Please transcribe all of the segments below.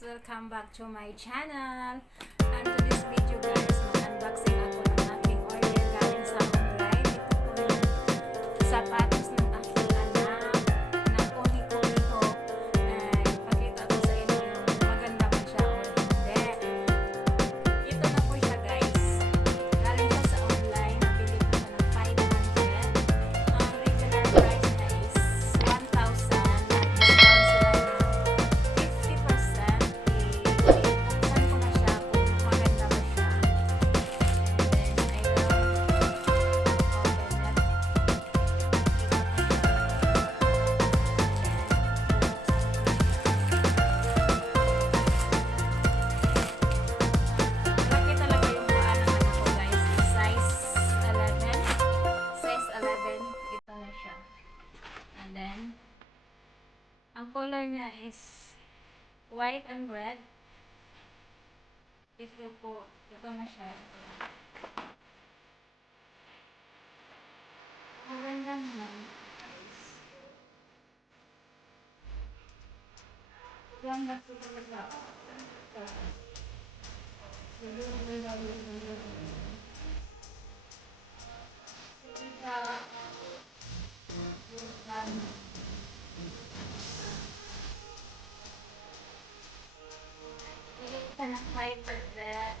guys! Welcome back to my channel. And to this video guys, mag-unboxing ako ng aking order galing sa online. Ito po yung sapatos ng aking anak na kuni-kuniho. Ipakita ko sa inyo yung maganda ba siya o hindi. Ito na po siya guys. Galing siya sa online. Nabili ko siya ng 500. Ang regular price niya is 1,000. Ang color niya is white and red. Ito po, ito na siya. Maganda naman. Ganda po talaga. White and red.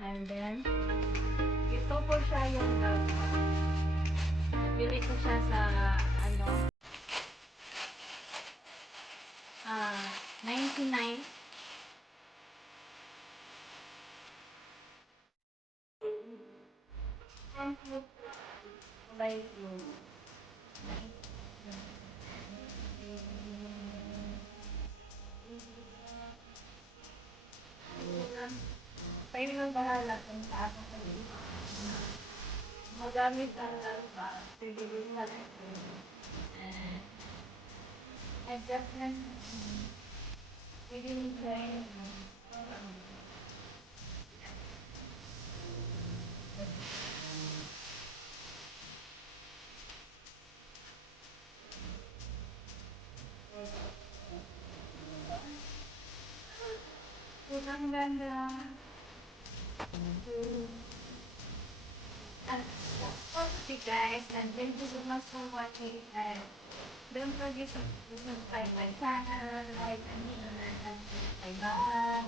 And then, ito po siya yung nabili ko siya sa 99. By kayo nang bahala kung saan ako kayo. Magamit ang larva. Bibigyan na lang. Adjustment. Bibigyan na lang. Ang ganda. Okay guys, and thank you so much for watching, and don't forget to subscribe my channel, like and share, and bye bye.